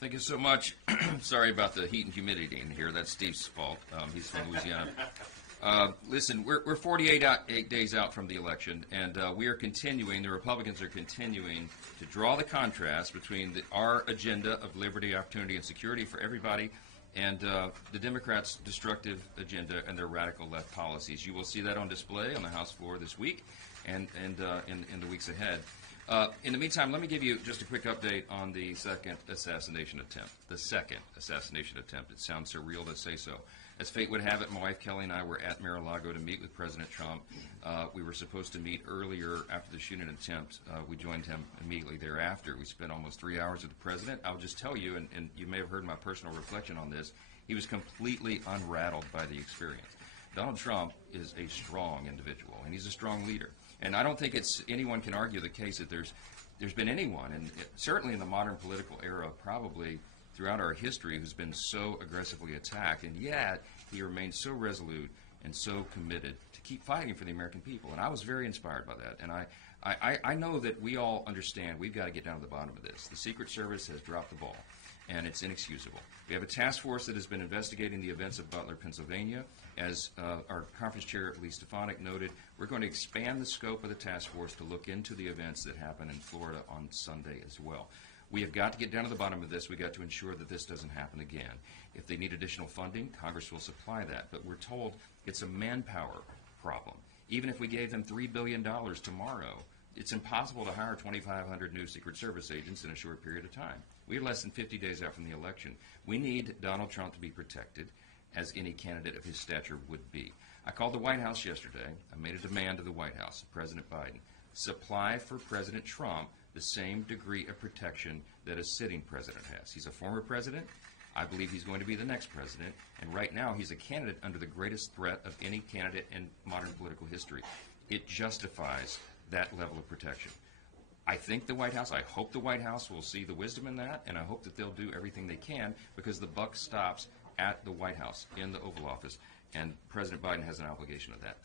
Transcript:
Thank you so much. Sorry about the heat and humidity in here. That's Steve's fault. He's from Louisiana. Listen, we're 48 days out from the election, and we are continuing, the Republicans are continuing to draw the contrast between our agenda of liberty, opportunity, and security for everybody and the Democrats' destructive agenda and their radical left policies. You will see that on display on the House floor this week and in the weeks ahead. In the meantime, let me give you just a quick update on the second assassination attempt. The second assassination attempt. It sounds surreal to say so. As fate would have it, my wife Kelly and I were at Mar-a-Lago to meet with President Trump. We were supposed to meet earlier after the shooting attempt. We joined him immediately thereafter. We spent almost 3 hours with the president. I'll just tell you, and you may have heard my personal reflection on this, he was completely unrattled by the experience. Donald Trump is a strong individual, and he's a strong leader. And I don't think anyone can argue the case that there's been anyone, and certainly in the modern political era, probably throughout our history, who's been so aggressively attacked, and yet he remains so resolute and so committed to keep fighting for the American people. And I was very inspired by that. And I know that we all understand we've got to get down to the bottom of this. The Secret Service has dropped the ball, and it's inexcusable. We have a task force that has been investigating the events of Butler, Pennsylvania. As our conference chair, Lee Stefanik, noted, we're going to expand the scope of the task force to look into the events that happened in Florida on Sunday as well. We have got to get down to the bottom of this. We've got to ensure that this doesn't happen again. If they need additional funding, Congress will supply that. But we're told it's a manpower problem. Even if we gave them $3 billion tomorrow, it's impossible to hire 2,500 new Secret Service agents in a short period of time. We're less than 50 days out from the election. We need Donald Trump to be protected, as any candidate of his stature would be. I called the White House yesterday. I made a demand to the White House, President Biden, supply for President Trump the same degree of protection that a sitting president has. He's a former president. I believe he's going to be the next president. And right now, he's a candidate under the greatest threat of any candidate in modern political history. It justifies that level of protection. I think the White House, I hope the White House will see the wisdom in that, and I hope that they'll do everything they can, because the buck stops at the White House in the Oval Office, and President Biden has an obligation of that.